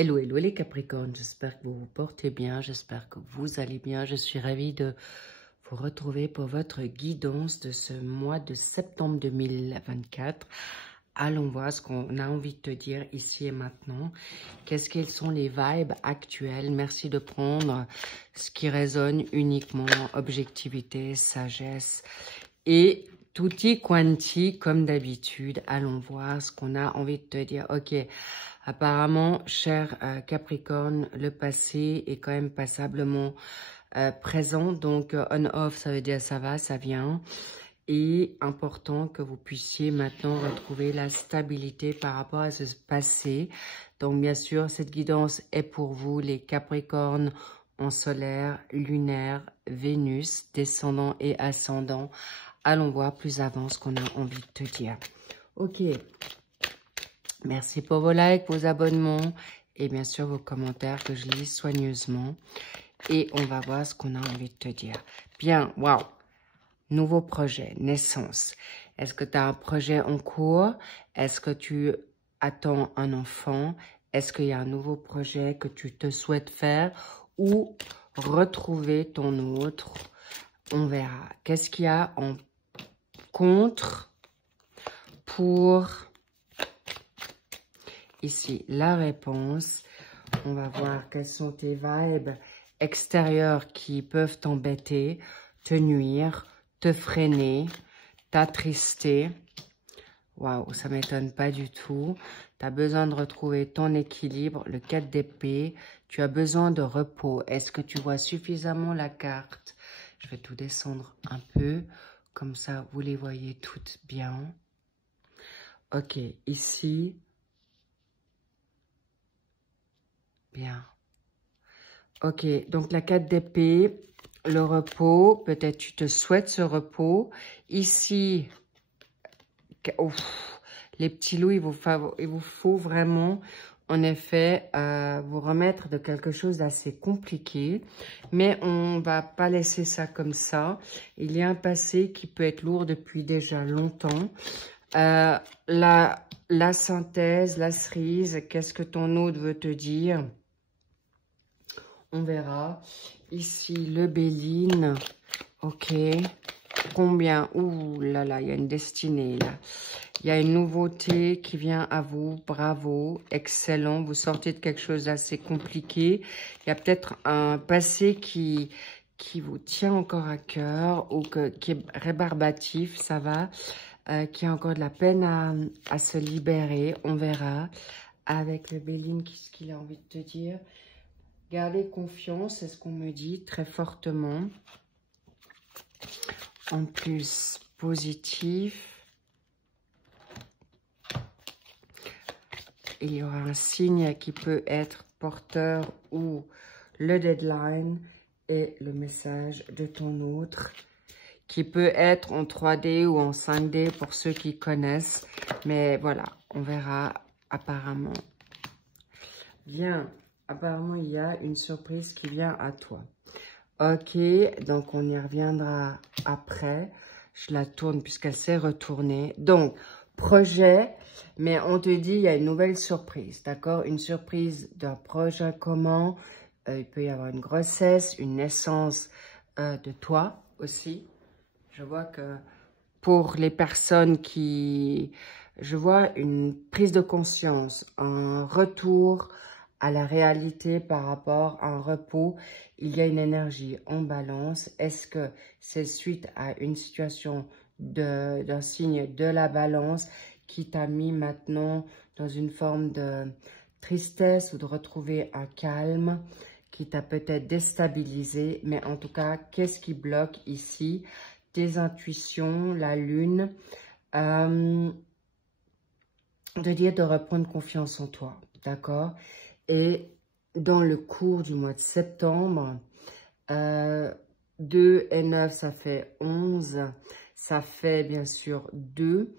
Hello, hello les Capricornes, j'espère que vous vous portez bien, j'espère que vous allez bien. Je suis ravie de vous retrouver pour votre guidance de ce mois de septembre 2024. Allons voir ce qu'on a envie de te dire ici et maintenant. Quelles sont les vibes actuelles? Merci de prendre ce qui résonne uniquement, objectivité, sagesse et tutti quanti comme d'habitude. Allons voir ce qu'on a envie de te dire. Ok. Apparemment, cher Capricorne, le passé est quand même passablement présent. Donc, on-off, ça veut dire ça va, ça vient. Et important que vous puissiez maintenant retrouver la stabilité par rapport à ce passé. Donc, bien sûr, cette guidance est pour vous, les Capricornes en solaire, lunaire, Vénus, descendant et ascendant. Allons voir plus avant ce qu'on a envie de te dire. Ok. Merci pour vos likes, vos abonnements et bien sûr vos commentaires que je lis soigneusement. Et on va voir ce qu'on a envie de te dire. Bien, waouh! Nouveau projet, naissance. Est-ce que tu as un projet en cours? Est-ce que tu attends un enfant? Est-ce qu'il y a un nouveau projet que tu te souhaites faire? Ou retrouver ton autre? On verra. Qu'est-ce qu'il y a en contre pour... Ici, la réponse. On va voir quelles sont tes vibes extérieures qui peuvent t'embêter, te nuire, te freiner, t'attrister. Waouh, ça ne m'étonne pas du tout. Tu as besoin de retrouver ton équilibre, le 4 d'épée. Tu as besoin de repos. Est-ce que tu vois suffisamment la carte? Je vais tout descendre un peu. Comme ça, vous les voyez toutes bien. Ok, ici... Bien. Ok, donc la 4 d'épée, le repos, peut-être tu te souhaites ce repos. Ici, ouf, les petits loups, il vous faut vraiment, en effet, vous remettre de quelque chose d'assez compliqué. Mais on va pas laisser ça comme ça. Il y a un passé qui peut être lourd depuis déjà longtemps. La synthèse, la cerise, qu'est-ce que ton hôte veut te dire? On verra. Ici, le Béline. Ok. Combien? Ouh là là, il y a une destinée là. Il y a une nouveauté qui vient à vous. Bravo. Excellent. Vous sortez de quelque chose d'assez compliqué. Il y a peut-être un passé qui vous tient encore à cœur ou qui est rébarbatif. Ça va. Qui a encore de la peine à se libérer. On verra. Avec le Béline, qu'est-ce qu'il a envie de te dire? Gardez confiance, c'est ce qu'on me dit très fortement. En plus, positif. Il y aura un signe qui peut être porteur ou le deadline et le message de ton autre qui peut être en 3D ou en 5D pour ceux qui connaissent. Mais voilà, on verra apparemment. Bien. Apparemment, il y a une surprise qui vient à toi. Ok, donc on y reviendra après. Je la tourne puisqu'elle s'est retournée. Donc, projet, mais on te dit il y a une nouvelle surprise, d'accord? Une surprise d'un projet commun. Il peut y avoir une grossesse, une naissance de toi aussi. Je vois que pour les personnes qui... Je vois une prise de conscience, un retour à la réalité par rapport à un repos. Il y a une énergie en balance. Est-ce que c'est suite à une situation d'un signe de la balance qui t'a mis maintenant dans une forme de tristesse ou de retrouver un calme qui t'a peut-être déstabilisé? Mais en tout cas, qu'est-ce qui bloque ici? Tes intuitions, la lune, de dire de reprendre confiance en toi, d'accord? Et dans le cours du mois de septembre, 2 et 9, ça fait 11. Ça fait bien sûr 2.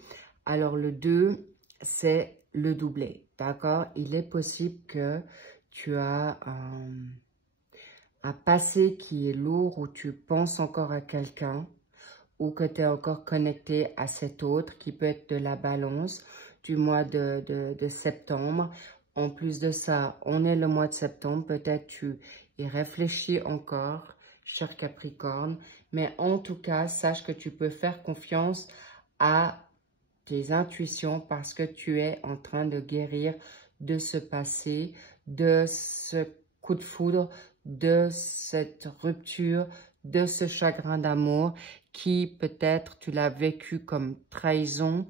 Alors le 2, c'est le doublé, d'accord? Il est possible que tu as un passé qui est lourd où tu penses encore à quelqu'un ou que tu es encore connecté à cet autre qui peut être de la balance du mois de septembre. En plus de ça, on est le mois de septembre. Peut-être tu y réfléchis encore, cher Capricorne. Mais en tout cas, sache que tu peux faire confiance à tes intuitions parce que tu es en train de guérir de ce passé, de ce coup de foudre, de cette rupture, de ce chagrin d'amour qui peut-être tu l'as vécu comme trahison,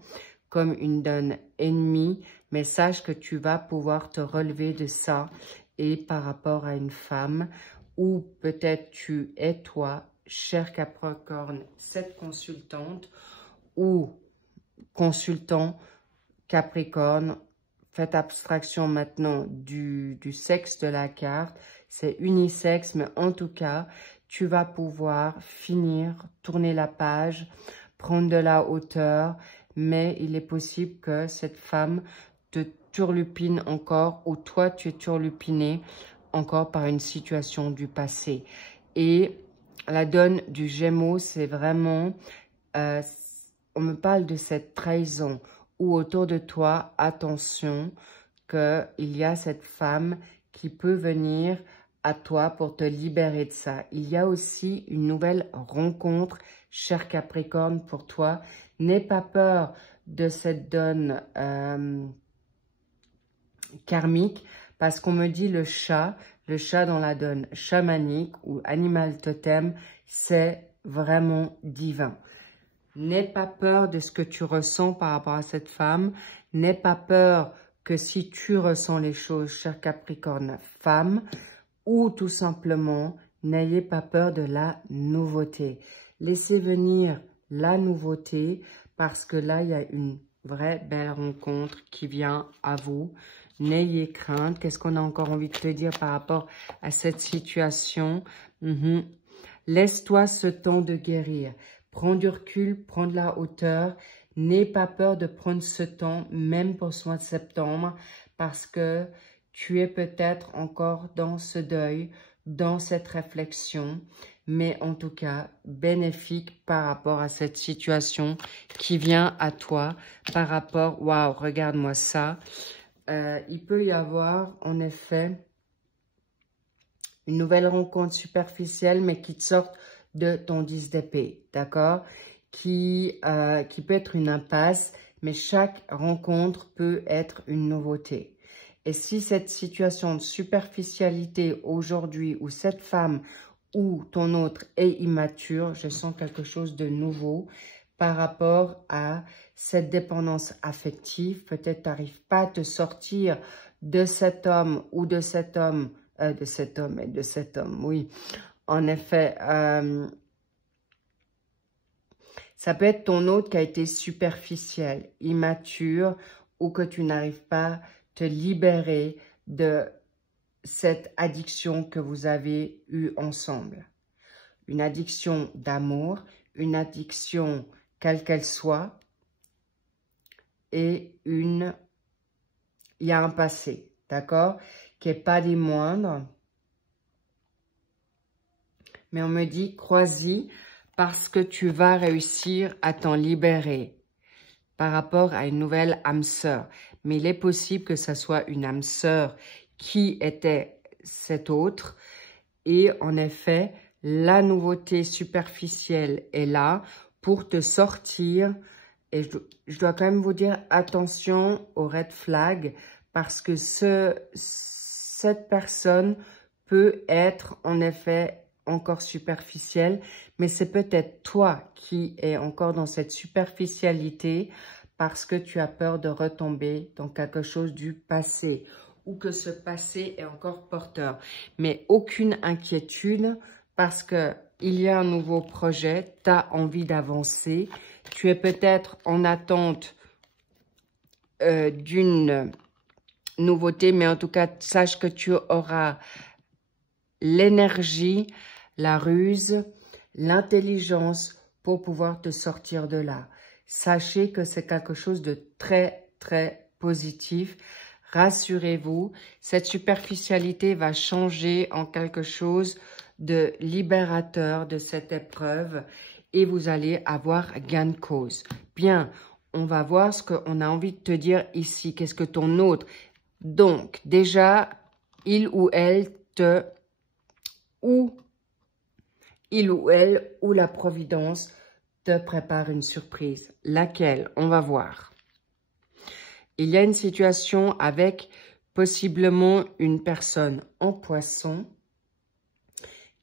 comme une donne ennemie, mais sache que tu vas pouvoir te relever de ça et par rapport à une femme ou peut-être tu es toi, cher Capricorne, cette consultante ou consultant Capricorne, faites abstraction maintenant du sexe de la carte, c'est unisexe, mais en tout cas, tu vas pouvoir finir, tourner la page, prendre de la hauteur, mais il est possible que cette femme te turlupine encore ou toi tu es turlupiné encore par une situation du passé. Et la donne du Gémeaux, c'est vraiment, on me parle de cette trahison ou autour de toi, attention, qu'il y a cette femme qui peut venir à toi pour te libérer de ça. Il y a aussi une nouvelle rencontre, cher Capricorne, pour toi. N'aie pas peur de cette donne karmique, parce qu'on me dit le chat dans la donne chamanique ou animal totem, c'est vraiment divin. N'aie pas peur de ce que tu ressens par rapport à cette femme. N'aie pas peur que si tu ressens les choses, cher Capricorne, femme, ou tout simplement, n'ayez pas peur de la nouveauté. Laissez venir la nouveauté parce que là, il y a une vraie belle rencontre qui vient à vous. N'ayez crainte. Qu'est-ce qu'on a encore envie de te dire par rapport à cette situation? Laisse-toi ce temps de guérir. Prends du recul, prends de la hauteur. N'aie pas peur de prendre ce temps, même pour ce mois de septembre, parce que tu es peut-être encore dans ce deuil, dans cette réflexion, mais en tout cas bénéfique par rapport à cette situation qui vient à toi, par rapport, waouh, regarde-moi ça. Il peut y avoir en effet une nouvelle rencontre superficielle, mais qui te sorte de ton 10 d'épée, d'accord? Qui peut être une impasse, mais chaque rencontre peut être une nouveauté. Et si cette situation de superficialité aujourd'hui, où cette femme ou ton autre est immature, je sens quelque chose de nouveau par rapport à cette dépendance affective. Peut-être tu n'arrives pas à te sortir de cet homme ou de cet homme, oui. En effet, ça peut être ton autre qui a été superficiel, immature, ou que tu n'arrives pas à te libérer de cette addiction que vous avez eue ensemble. Une addiction d'amour, une addiction quelle qu'elle soit, et il y a un passé, d'accord, qui n'est pas des moindres. Mais on me dit, crois-y, parce que tu vas réussir à t'en libérer par rapport à une nouvelle âme sœur. Mais il est possible que ça soit une âme sœur qui était cette autre. Et en effet, la nouveauté superficielle est là pour te sortir. Et je dois quand même vous dire, attention aux red flags, parce que cette personne peut être en effet encore superficielle, mais c'est peut-être toi qui es encore dans cette superficialité parce que tu as peur de retomber dans quelque chose du passé ou que ce passé est encore porteur. Mais aucune inquiétude parce que il y a un nouveau projet, tu as envie d'avancer, tu es peut-être en attente d'une nouveauté, mais en tout cas, sache que tu auras l'énergie, la ruse, l'intelligence pour pouvoir te sortir de là. Sachez que c'est quelque chose de très, très positif. Rassurez-vous, cette superficialité va changer en quelque chose de libérateur de cette épreuve et vous allez avoir gain de cause. Bien, on va voir ce qu'on a envie de te dire ici. Qu'est-ce que ton autre Donc, déjà, il ou elle ou la Providence te prépare une surprise. Laquelle? On va voir. Il y a une situation avec possiblement une personne en Poisson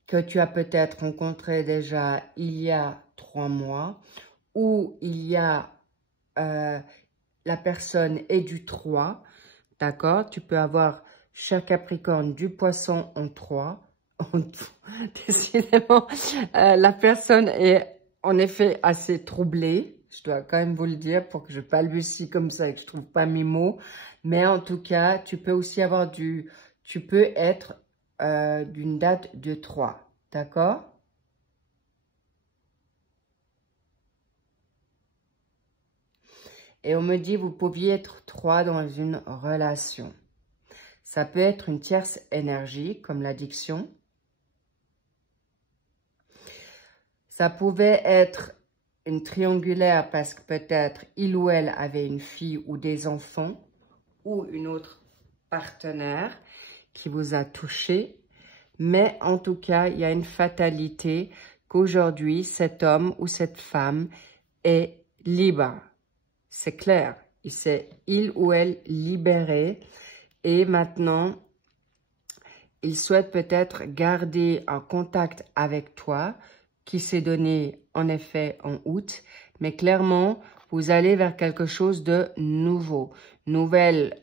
que tu as peut-être rencontré déjà il y a 3 mois, ou il y a la personne est du 3, d'accord? Tu peux avoir, cher Capricorne, du Poisson en 3. Décidément, la personne est en effet assez troublée. Je dois quand même vous le dire pour que je balbutie comme ça et que je ne trouve pas mes mots. Mais en tout cas, tu peux aussi avoir tu peux être d'une date de 3. D'accord? Et on me dit, vous pouviez être 3 dans une relation. Ça peut être une tierce énergie, comme l'addiction. Ça pouvait être une triangulaire parce que peut-être il ou elle avait une fille ou des enfants ou une autre partenaire qui vous a touché. Mais en tout cas, il y a une fatalité qu'aujourd'hui, cet homme ou cette femme est libre. C'est clair. Il s'est, il ou elle, libéré. Et maintenant, il souhaite peut-être garder un contact avec toi qui s'est donné en effet en août. Mais clairement, vous allez vers quelque chose de nouveau. Nouvelle.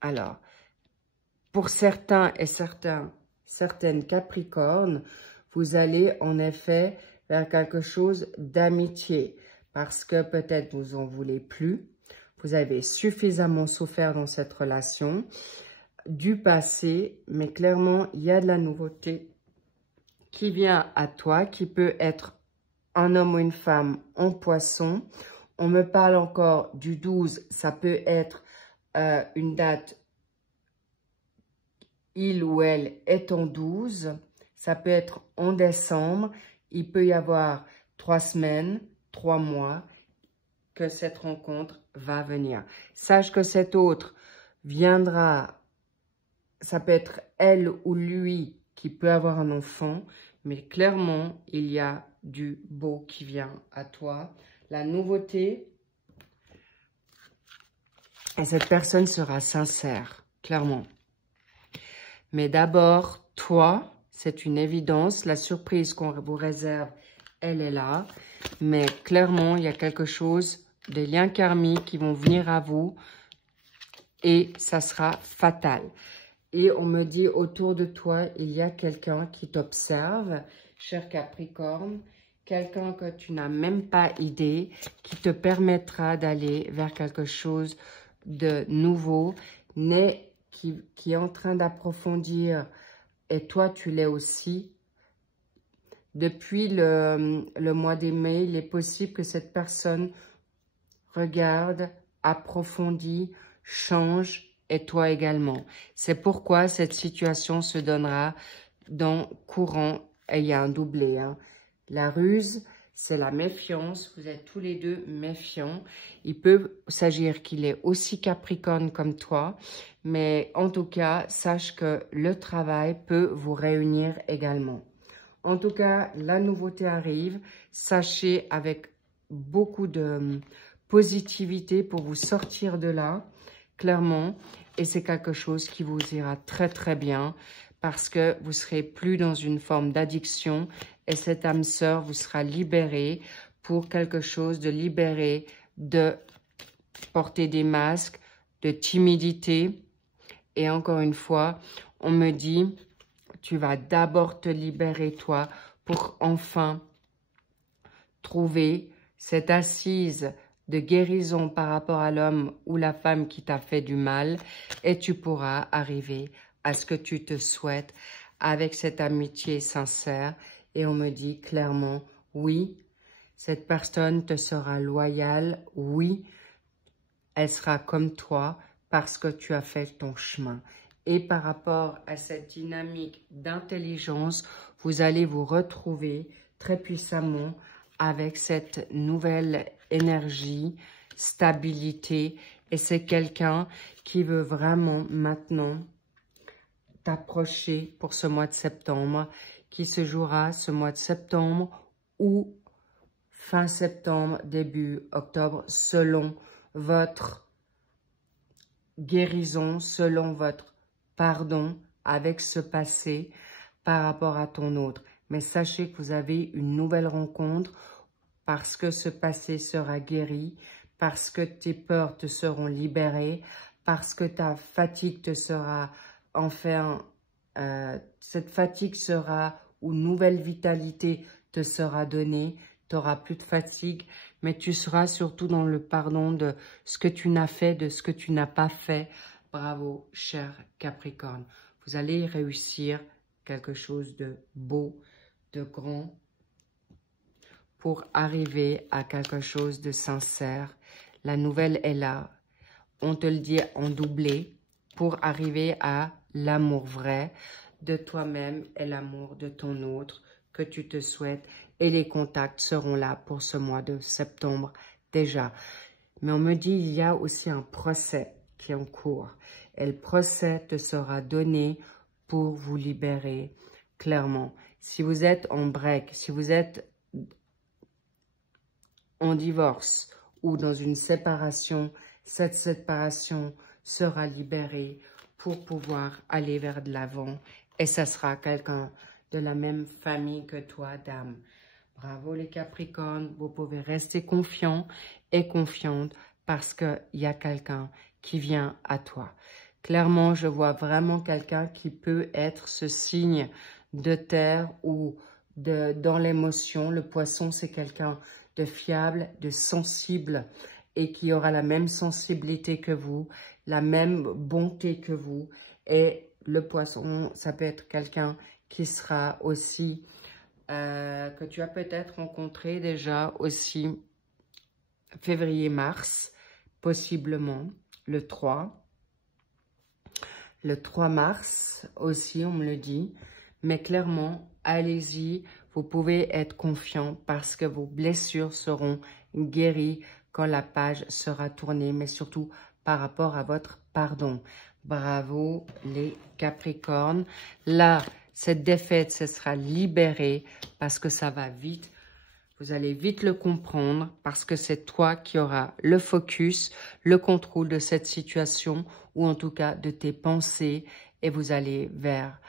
Alors, pour certains et certaines Capricornes, vous allez en effet vers quelque chose d'amitié. Parce que peut-être vous en voulez plus. Vous avez suffisamment souffert dans cette relation. Du passé, mais clairement, il y a de la nouveauté qui vient à toi, qui peut être un homme ou une femme en Poisson. On me parle encore du 12, ça peut être une date, il ou elle est en 12. Ça peut être en décembre. Il peut y avoir 3 semaines, 3 mois que cette rencontre va venir. Sache que cet autre viendra, ça peut être elle ou lui qui peut avoir un enfant, mais clairement, il y a du beau qui vient à toi. La nouveauté, et cette personne sera sincère, clairement. Mais d'abord, toi, c'est une évidence, la surprise qu'on vous réserve, elle est là. Mais clairement, il y a quelque chose, des liens karmiques qui vont venir à vous et ça sera fatal. Et on me dit autour de toi, il y a quelqu'un qui t'observe, cher Capricorne, quelqu'un que tu n'as même pas idée, qui te permettra d'aller vers quelque chose de nouveau, mais qui est en train d'approfondir, et toi tu l'es aussi. Depuis le mois de mai, il est possible que cette personne regarde, approfondit, change, et toi également. C'est pourquoi cette situation se donnera dans courant, et il y a un doublé. Hein. La ruse, c'est la méfiance, vous êtes tous les deux méfiants. Il peut s'agir qu'il est aussi Capricorne comme toi, mais en tout cas, sache que le travail peut vous réunir également. En tout cas, la nouveauté arrive. Sachez avec beaucoup de positivité pour vous sortir de là, clairement. Et c'est quelque chose qui vous ira très très bien parce que vous serez plus dans une forme d'addiction et cette âme sœur vous sera libérée pour quelque chose de libéré, de porter des masques, de timidité. Et encore une fois, on me dit... Tu vas d'abord te libérer, toi, pour enfin trouver cette assise de guérison par rapport à l'homme ou la femme qui t'a fait du mal. Et tu pourras arriver à ce que tu te souhaites avec cette amitié sincère. Et on me dit clairement, oui, cette personne te sera loyale. Oui, elle sera comme toi parce que tu as fait ton chemin. Et par rapport à cette dynamique d'intelligence, vous allez vous retrouver très puissamment avec cette nouvelle énergie, stabilité Et c'est quelqu'un qui veut vraiment maintenant t'approcher pour ce mois de septembre, qui se jouera ce mois de septembre ou fin septembre, début octobre, selon votre guérison, selon votre pardon avec ce passé par rapport à ton autre. Mais sachez que vous avez une nouvelle rencontre parce que ce passé sera guéri, parce que tes peurs te seront libérées, parce que ta fatigue te sera enfin, cette fatigue sera, ou nouvelle vitalité te sera donnée, tu n'auras plus de fatigue, mais tu seras surtout dans le pardon de ce que tu n'as fait, de ce que tu n'as pas fait. Bravo, cher Capricorne. Vous allez réussir quelque chose de beau, de grand, pour arriver à quelque chose de sincère. La nouvelle est là. On te le dit en doublé pour arriver à l'amour vrai de toi-même et l'amour de ton autre que tu te souhaites. Et les contacts seront là pour ce mois de septembre déjà. Mais on me dit il y a aussi un procès qui est en cours. Et le procès te sera donné pour vous libérer clairement. Si vous êtes en break, si vous êtes en divorce ou dans une séparation, cette séparation sera libérée pour pouvoir aller vers de l'avant. Et ça sera quelqu'un de la même famille que toi, dame. Bravo les Capricornes, vous pouvez rester confiants et confiante parce qu'il y a quelqu'un qui vient à toi. Clairement, je vois vraiment quelqu'un qui peut être ce signe de terre ou dans l'émotion. Le poisson, c'est quelqu'un de fiable, de sensible et qui aura la même sensibilité que vous, la même bonté que vous. Et le poisson, ça peut être quelqu'un qui sera aussi, que tu as peut-être rencontré déjà aussi février-mars, possiblement le 3. Le 3 mars aussi, on me le dit. Mais clairement, allez-y, vous pouvez être confiant parce que vos blessures seront guéries quand la page sera tournée, mais surtout par rapport à votre pardon. Bravo les Capricornes. Là, cette défaite, ce sera libérée parce que ça va vite. Vous allez vite le comprendre parce que c'est toi qui auras le focus, le contrôle de cette situation ou en tout cas de tes pensées et vous allez vers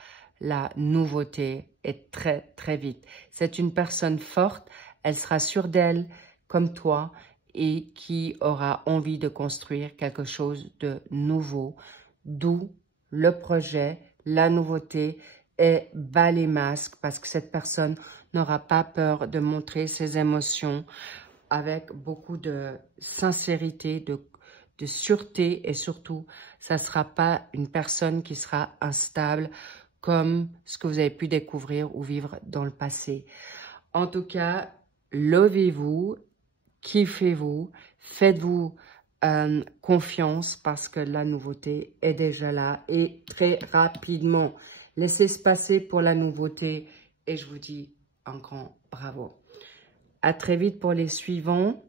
la nouveauté et très très vite. C'est une personne forte, elle sera sûre d'elle comme toi et qui aura envie de construire quelque chose de nouveau, d'où le projet, la nouveauté et bas les masques parce que cette personne n'aura pas peur de montrer ses émotions avec beaucoup de sincérité, de sûreté et surtout, ça ne sera pas une personne qui sera instable comme ce que vous avez pu découvrir ou vivre dans le passé. En tout cas, levez-vous, kiffez-vous, faites-vous confiance parce que la nouveauté est déjà là et très rapidement. Laissez se passer pour la nouveauté et je vous dis un grand bravo. À très vite pour les suivants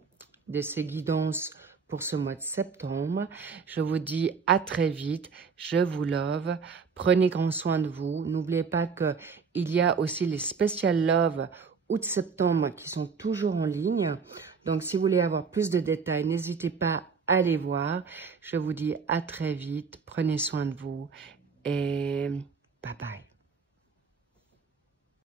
de ces guidances pour ce mois de septembre. Je vous dis à très vite. Je vous love. Prenez grand soin de vous. N'oubliez pas qu'il y a aussi les Special Love août-septembre qui sont toujours en ligne. Donc, si vous voulez avoir plus de détails, n'hésitez pas à les voir. Je vous dis à très vite. Prenez soin de vous et bye bye.